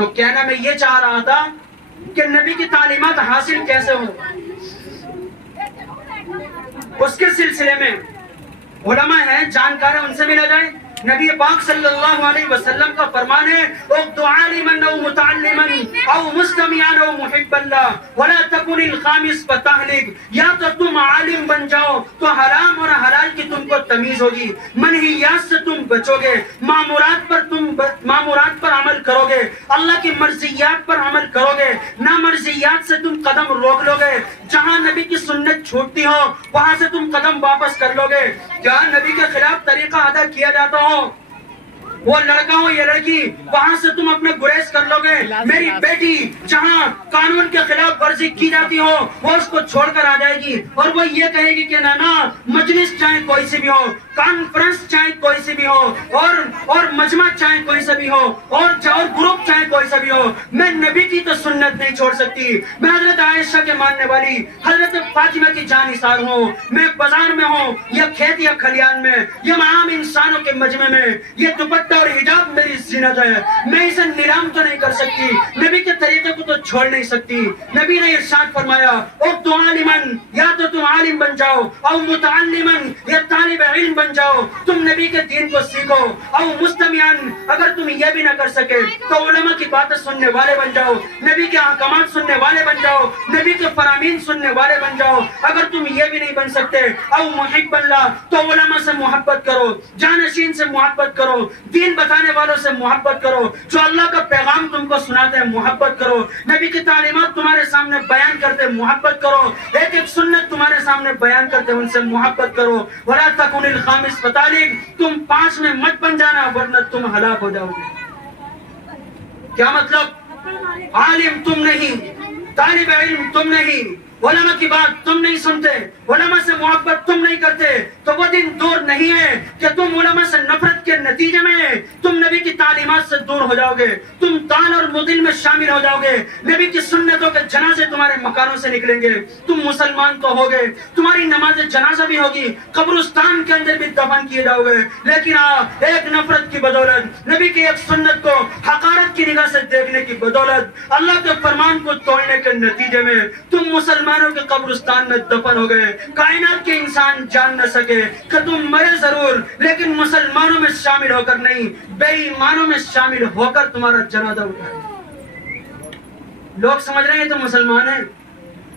تو کہنا میں یہ چاہ رہا تھا کہ نبی کی تعلیمات حاصل کیسے ہو، اس کے سلسلے میں علماء ہیں، جانکار ہیں، ان سے ملا جائے۔ نبی پاک صلی اللہ علیہ وسلم کا فرمان ہے اُقْدُ عَالِمًا أَوْ مُتَعَلِّمًا أَوْ مُسْتَمِعًا أَوْ مُحِبًّا لَّهُ وَلَا تَكُنِ الْخَامِسَ فَتَهْلِكَ، یا تو تم عالم بن جاؤ تو حرام اور حلال کی تم کو تمیز ہوگی، منہیات سے تم بچو گے، مامورات پر عمل کرو گے، اللہ کی مرضیات پر عمل کرو گے، نامرضیات سے تم قدم روک لو گے، جہاں نبی کی سنت چھوٹتی ہو وہاں سے تم قدم واپس کر لو گے، جہاں نبی کے خلاف طریقہ ادا کیا جاتا ہو، وہ لڑکا ہو یا لڑکی، وہاں سے تم اپنے گریز کر لو گے۔ میری بیٹی جہاں قانون کے خلاف ورزی کی جاتی ہو وہ اس کو چھوڑ کر آ جائے گی اور وہ یہ کہے گی کہ نانا مجلس چاہے کوئی سی بھی ہو، کانفرنس چاہے کوئی سی بھی ہو، اور مجمع چاہے کوئی سا بھی ہو، اور گروپ چاہے کوئی سا بھی ہو، میں نبی کی تو سنت نہیں چھوڑ سکتی، میں حضرت عائشہ کے ماننے والی حضرت فاطمہ کی جانثار ہوں، میں بازار میں ہوں یا کھیت یا کھلیان میں یا عام انسانوں کے مجمع میں، یہ دوپٹہ اور حجاب میری زینت ہے، میں اسے نیلام تو نہیں کر سکتی، نبی کے طریقے کو تو چھوڑ نہیں سکتی۔ نبی نے ارشاد فرمایا اُقْدُ عَالِمًا، یا تو تم عالم بن جاؤ، او متعلمًا، یا طالب علم بن جاؤ، تم نبی کے دین کو سیکھو، او مستمعاً، اگر تم یہ بھی نہ کر سکے تو علماء کی باتیں سننے والے بن جاؤ، نبی کے احکامات سننے والے بن جاؤ، نبی کے فرامین سننے والے بن جاؤ، اگر تم یہ بھی نہیں بن سکتے او محب اللہ، تو علماء سے محبت کرو، جانشین سے محبت کرو، دین بتانے والوں سے محبت کرو، جو اللہ کا پیغام تم کو سناتے ہیں محبت کرو، نبی کی تعلیمات تمہارے سامنے بیان کرتے محبت کرو، ایک ایک سنت تمہارے سامنے بیان کرتے ان سے محبت کرو۔ وَلَا تَكُنِ الْخَامِسَ فَتَهْلِكَ، تم 5 میں مت بن جانا ورنہ تم ہلاک ہو جاؤ گے۔ کیا مطلب؟ عالم تم نہیں، طالب علم تم نہیں، علماء کی بات تم نہیں سنتے، علماء سے محبت تم نہیں کرتے، تو وہ دن دور نہیں ہے کہ تم علماء سے نفرت کے نتیجے میں تم نبی کی تعلیمات سے دور ہو جاؤ گے، تم دان اور مدل میں شامل ہو جاؤ گے، نبی کی سنتوں کے جنازے تمہارے مکانوں سے نکلیں گے، تم مسلمان تو ہو گئے، تمہاری نماز جنازہ بھی ہوگی، قبرستان کے اندر بھی دفن کیے جاؤ گے، لیکن ایک نفرت کی بدولت، نبی کی ایک سنت کو حقارت کی نگاہ سے دیکھنے کی بدولت، اللہ کے فرمان کو توڑنے کے نتیجے میں تم مسلمانوں کے قبرستان میں دفن ہو گئے، کائنات کے انسان جان نہ سکے کہ تم مرے ضرور لیکن مسلمانوں میں شامل ہو کر نہیں، بے ایمانوں میں شامل ہو کر تمہارا جنازہ اٹھائے۔ لوگ سمجھ رہے ہیں تو مسلمان ہیں،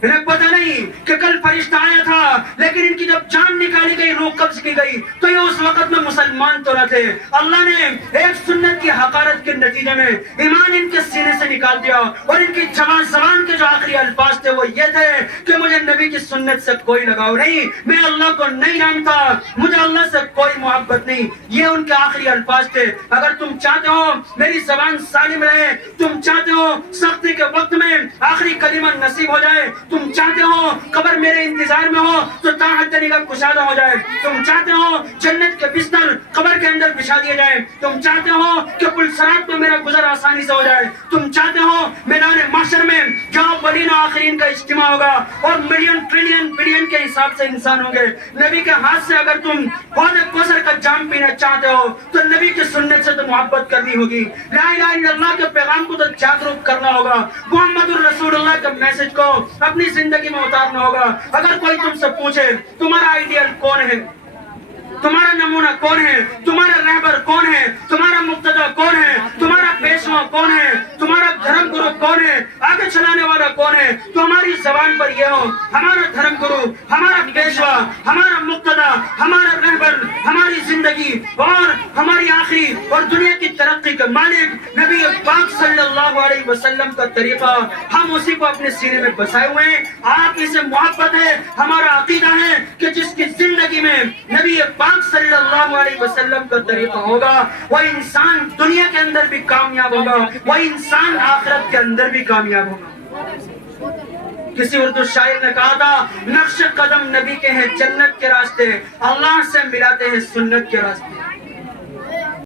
انہیں پتہ نہیں کہ کل فرشتہ آیا تھا لیکن ان کی جب جان نکالی گئی، روح قبض کی گئی تو یہ اس وقت میں مسلمان تو نہ تھے، اللہ نے ایک سنت کی حقارت کے نتیجے میں ایمان ان کے سینے سے نکال دیا، اور ان کی زبان کے جو آخری الفاظ تھے وہ یہ تھے کہ مجھے نبی کی سنت سے کوئی لگاؤ نہیں، میں اللہ کو نہیں جانتا، مجھے اللہ سے کوئی محبت نہیں، یہ ان کے آخری الفاظ تھے۔ اگر تم چاہتے ہو میری زبان سالم رہے، تم چاہتے ہو سختی کے وقت میں آخری کلمہ نصیب ہو جائے، تم چاہتے ہو قبر میرے انتظار میں ہو تو تاحت نگاہ کشادہ ہو جائے، تم چاہتے ہو جنت کے بستر قبر کے اندر بچھا دیے جائے، تم چاہتے ہو کہ پل صراط پہ میرا گزر آسانی سے ہو جائے، تم چاہتے ہو میدان محشر میں جہاں اولین و آخرین کا اجتماع ہوگا اور ملین ٹریلین بلین کے حساب سے انسان ہوں گے، نبی کے ہاتھ سے اگر تم حوض کوثر کا جام پینا چاہتے ہو تو نبی کی سنت سے تو محبت کرنی ہوگی، لا الہ الا اللہ کے پیغام کو تو جاگرک کرنا ہوگا، محمد الرسول اللہ کے میسج کو اپنی زندگی میں اتارنا ہوگا۔ اگر کوئی تم سے پوچھے تمہارا آئیڈیل کون ہے، تمہارا نمونہ کون ہے، تمہارا رہبر کون ہے، تمہارا مقتدی کون ہے، تمہارا پیشوا کون ہے، تمہارا دھرم گرو کون ہے، آگے چلانے والا کون ہے، تو ہماری زبان پر یہ ہو ہمارا دھرم گرو، ہمارا پیشوا، ہمارا مقتدی، ہمارا رہبر، ہماری زندگی اور ہماری آخری اور دنیا کی ترقی کا مالک نبی پاک صلی اللہ علیہ وسلم کا طریقہ، ہم اسی کو اپنے سینے میں بسائے ہوئے ہیں، آپ اسے محبت ہے، ہمارا عقیدہ ہے کہ جس کی زندگی میں نبی پاک صلی اللہ علیہ وسلم کا طریقہ ہوگا وہ انسان دنیا کے اندر بھی کامیاب ہوگا، وہ انسان آخرت کے اندر بھی کامیاب ہوگا۔ کسی اردو شاعر نے کہا تھا نقش قدم نبی کے ہیں جنت کے راستے، اللہ سے ملاتے ہیں سنت کے راستے۔